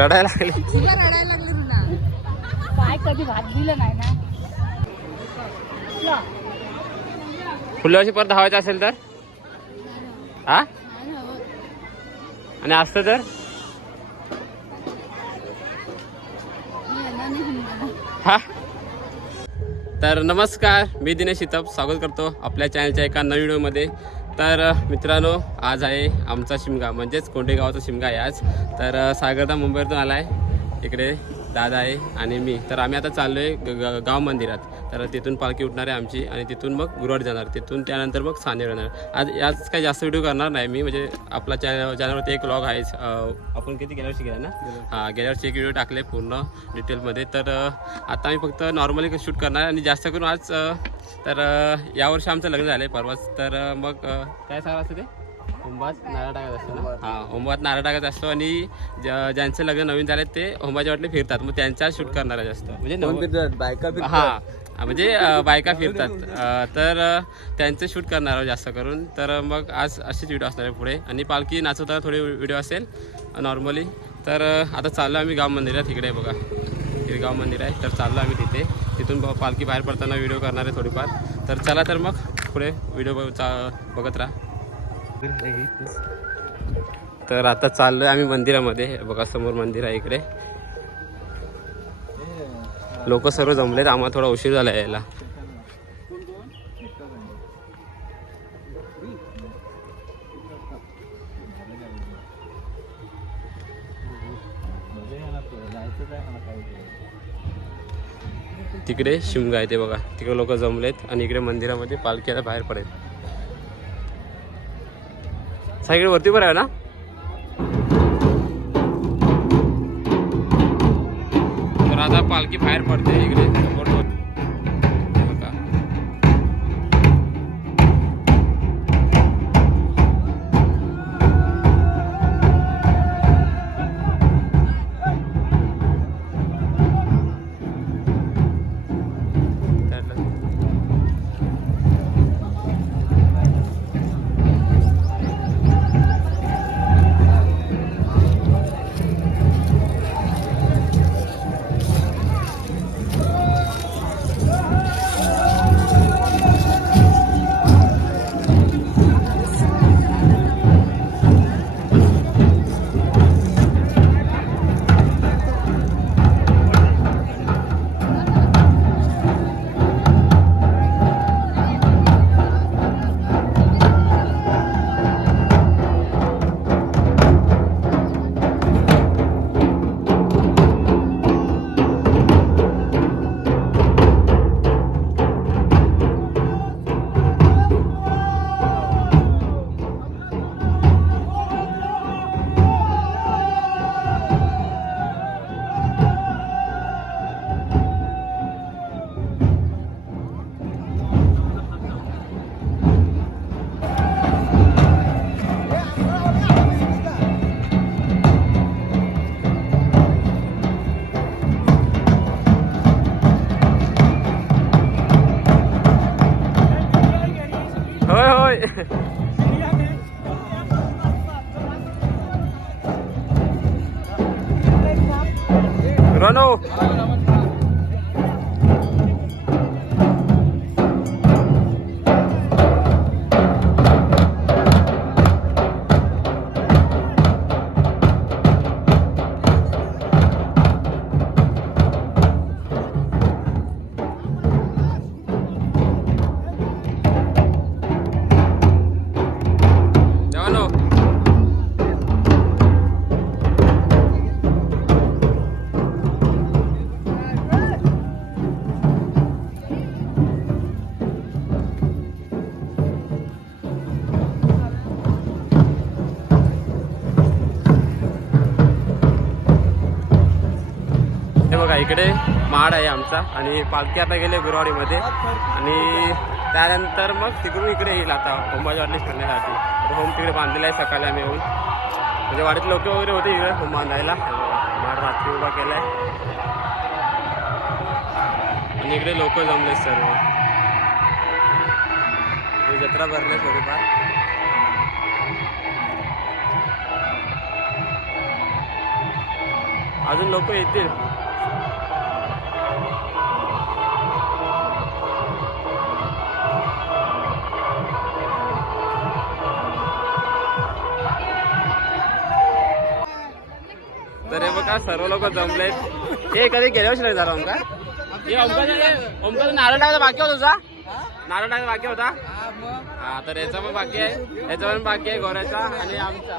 रडायला लागली. तुला रडायला लागले तुला. काय कधी भात दिलं नाही ना. फुलवाशी परत धावायचं असेल तर हा आणि असतं तर हा. तर नमस्कार, मी दिनेश शितप स्वागत करतो आपल्या चॅनलच्या एका नवीन व्हिडिओमध्ये. तर मित्रांनो, आज आहे आमचा शिमगा, म्हणजेच कोंडेगावचा शिमगा आहे आज. तर सागरदा मुंबईतून आला आहे, इकडे दादा आहे आणि मी. तर आम्ही आता चाललो आहे गाव मंदिरात. तर तिथून पालखी उठणार आहे आमची आणि तिथून मग गुरुवार जाणार, तिथून त्यानंतर मग सानेर येणार. आज काही जास्त व्हिडिओ करणार नाही मी, म्हणजे आपला चॅनलवरती एक व्लॉग आहे. आपण किती गेल्या वर्षी गेला ना, हां गेल्या वर्षी एक व्हिडिओ टाकले पूर्ण डिटेलमध्ये. तर आता आम्ही फक्त नॉर्मली शूट करणार आणि जास्त करून आज तर यावर्षी आमचं लग्न झालं आहे परवाच. तर मग काय सांगा असतं ते होंबात नारळ टाकायचा असतो ना. हां, होंबात नारळ टाकायचा असतो आणि ज्यांचं लग्न नवीन झाले ते होंबाच्या वाटले फिरतात, मग त्यांचा शूट करणार आहे जास्त. म्हणजे बायका हां, म्हणजे बायका फिरतात, तर त्यांचं शूट करणार आहे जास्त करून. तर मग आज असेच व्हिडिओ असणार आहे पुढे. आणि पालखी नाचवताना थोडे व्हिडिओ असेल नॉर्मली. तर आता चाललो आम्ही गाव मंदिरात. इकडे बघा, इकडे गाव मंदिर आहे. तर चाललो आम्ही तिथे, तिथून पालखी बाहेर पडताना व्हिडिओ करणार आहे थोडीफार. तर चला, तर मग पुढे व्हिडिओ बघत राहा. तर आता चाललो आहे आम्ही मंदिरामध्ये. बघा समोर मंदिर आहे, इकडे लोक सर्व जमलेत. आम्हाला थोडा उशीर झाला यायला. तिकडे शिमगा आहे ते बघा, तिकडे लोक जमलेत आणि इकडे मंदिरामध्ये पालखी आता बाहेर पडेल. सगळे वरती पण आहे ना. तर आता पालखी बाहेर पडते इकडे. रनो इकडे माड आहे आमचा आणि पालखी आता गेले गुरुवाडीमध्ये आणि त्यानंतर मग तिकडून इकडे येईल आता होंबाच्या वाटलीस फिरण्यासाठी. तर होम तिकडे बांधलेला आहे सकाळी आम्ही येऊन, म्हणजे वाडीत लोक वगैरे होते इकडे होम बांधायला. माड रात्री उभा केला आहे आणि इकडे लोक जमले सर्व. जत्रा भरले थोडीफार. अजून लोक येतील. तर हे बघा सर्व लोक जमलेत. हे कधी गेल्या वर्षी झालं ओमकार. हे ओमकार नारळ टाकायचा बाकी होता तुझा. नारळ टाकायचा बाकी होता. हा तर याचा पण बाकी आहे. याचा पण बाकी आहे गोऱ्याचा आणि आमचा.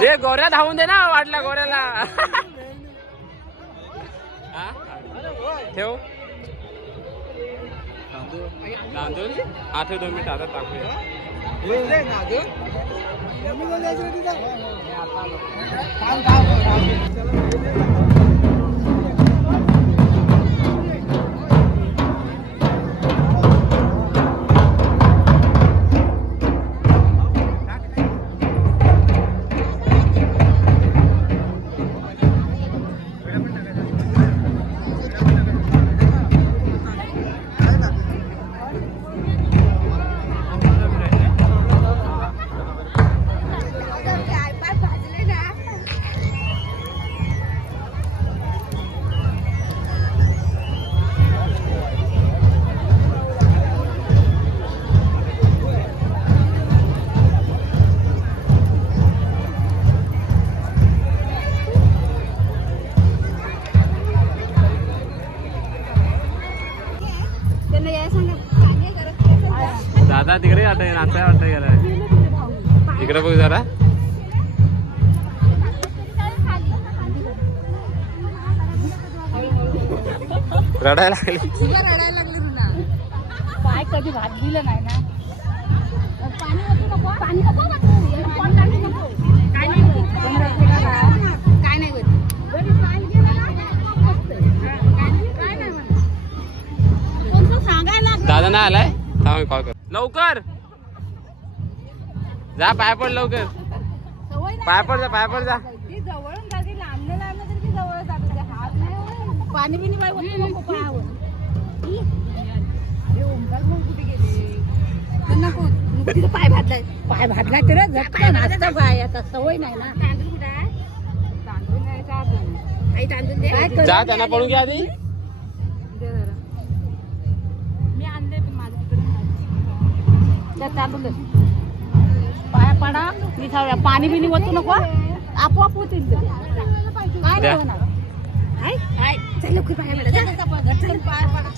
हे गोऱ्या धावून दे ना वाटला गोऱ्याला. ठेव तांदूळ. हा ठेव 2 मिनिट आता टाकूया. दादा तिकडे वाटत नाचाय वाटत गेला. तिकडे बघ जरा. रडायला लागली. रडायला लागली रुना. पाय कधी भात दिलं नाही ना. पाणी नको पाणी नको काय नाही काय नाही सांगायला. दादा नाही आलाय. थांब कॉल कर लवकर. जा पाय पड लवकर. पाय पड जा पाय पड जा. ती जवळून जाते लांबलं लांबलं तरी ती जवळ जाते. हात नाही पाणी बिनी बाई वरती नको पायावर. अरे ओंकार मग कुठे गेले. नको तिथे पाय भाजलाय. पाय भाजलाय तर झटकन असतं पाय. आता सवय नाही ना. तांदूळ कुठे आहे. तांदूळ नाही का आई तांदूळ दे. जा त्यांना पडून घ्या आधी. मी आणले पण माझ्याकडे तांदूळ दे. पाया पडा मी खाऊया. पाणी बिनी वतू नको. आपोआप होतील. काय नाही होणार. चल लवकर पाया पडा. पाया पडा.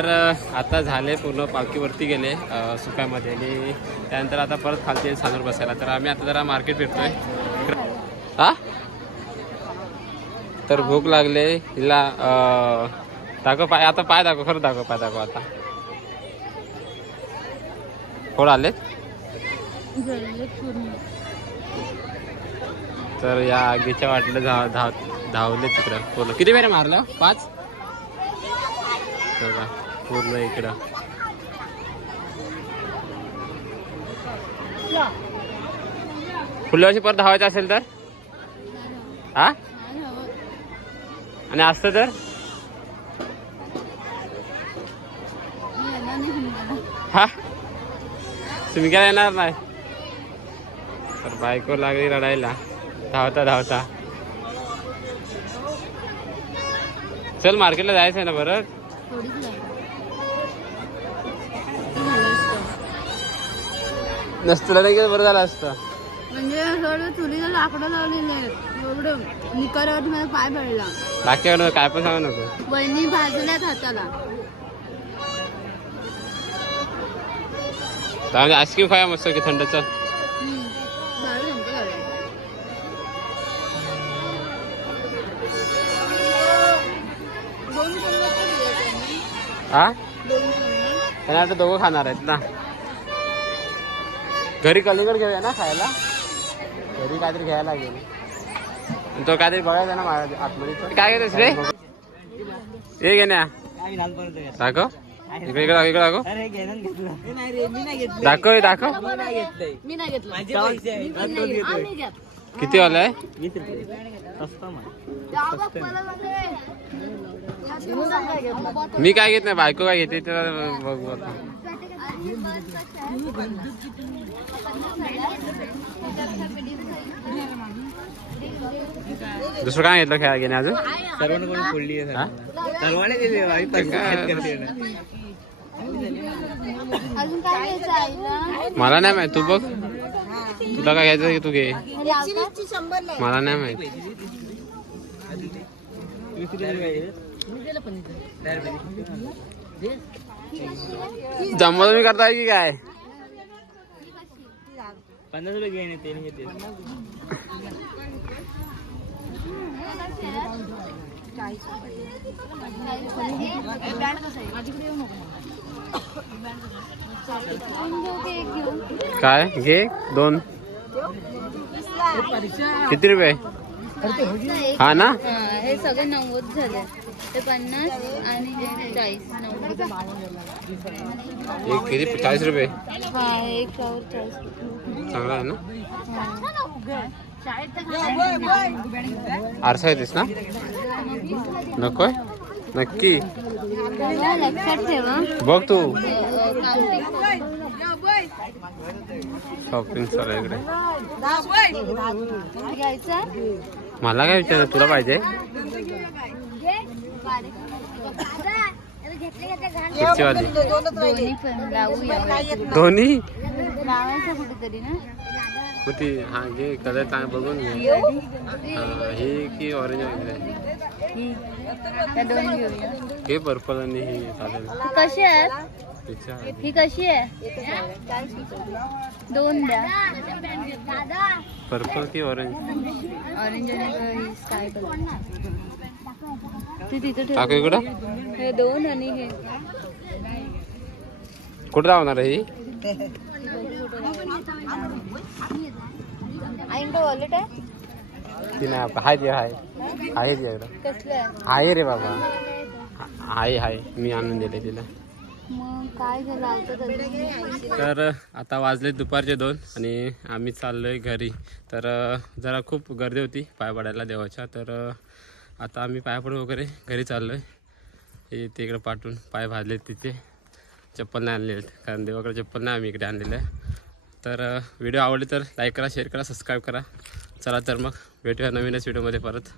तर आता झाले पूर्ण पालखीवरती गेले सुकामध्ये आणि त्यानंतर आता परत खालती सांजूर बसायला. तर आम्ही आता जरा मार्केट फिरतोय. हा तर भूक लागले हिला. दाखव पाय, आता पाय दाखव, खरं दाखव, पाय दाखव. आता कोण आले तर या आगीच्या वाटेला धावले तिकडं पूर्ण. किती वेळ मारलं? 5 बघा पूर्ण इकडं. पुढल्या वर्षी परत धावायचं असेल तर हा, आणि असतं तर हा सुमिका येणार नाही. तर बायको लागली रडायला धावता धावता. चल मार्केटला जायचं आहे ना बरं. नसतं नाही बरं झालं असतं. म्हणजे थोडं चुलीला लाकडं लावलेलं आहे एवढं निकारावर मला पाय पडला. बाकी काय पण सांगू नको. वहिनी भाजल्यात हाताला. त्यामध्ये आईस्क्रीम खाया मस्त की थंडचं. हा आणि आता दोघं खाणार आहेत ना. घरी कलिंगड घेऊया ना खायला. घरी काहीतरी घ्यायला लागेल. तो काहीतरी बघायचा ना माझ्या आतमध्ये. काय घेतोस रे? हे घे ना. दाखव इकडे इकडे इकडे दाखव. दाखव दाखव. मी नाही घेतलं. किती वाला आहे? मी काय घेत नाही, बायको काय घेते तर बघू आता. दुसरं काय घेतलं खेळा घेणे अजून? मला नाही माहित, तू बघ. तुला काय घ्यायचं की तू घे. मला नाही माहित. जम्मा तुम्ही करताय की काय? 50 रुपये घेणे तेल घेते. काय घे 2. किती रुपये? हा ना, हे सगळे 90 झाले. ते 50 आणि 40. एक किती? 40 रुपये. हा एक फ्लावर 40. चांगला आहे ना. आरसा येतेस ना? नकोय? नक्की लक्षात ठेवा. बघ तू. शॉपिंग चालू इकडे. मला काय विचार, तुला पाहिजे? कुठची वाली? दोन्ही लावायचं कुठेतरी ना. कुठे? हा घे, कलर चांगला बघून घे. ही की ऑरेंज वगैरे? हे पर्पल आणि ही चालेल. कशी आहे ही? कशी आहे? 2 द्या. पर्पल की ऑरेंज? ऑरेंज आणि स्काय कलर. ते तिथे ठेव. टाकू इकडं? हे 2 आणि हे. कुठं लावणार आहे ही? आईंकडे वॉलेट आहे? ती नाही आपलं. हाय ती आहे तिच्याकडं. कसलं आहे? आहे रे बाबा, आहे. मी आणून दिले तिला. मग काय झालं? तर आता वाजले दुपारचे 2 आणि आम्ही चाललोय घरी. तर जरा खूप गर्दी होती पाय पडायला देवाच्या. तर आता आम्ही पाय पडू वगैरे घरी चाललोय. हे तिकडे पाठवून पाय भाजलेत तिथे. चप्पल नाही आणले कारण देवाकडे चप्पल नाही आम्ही इकडे आणलेलं आहे. तर व्हिडिओ आवडले तर लाईक करा, शेअर करा, सबस्क्राईब करा. चला तर मग भेटूया नवीनच व्हिडिओमध्ये परत.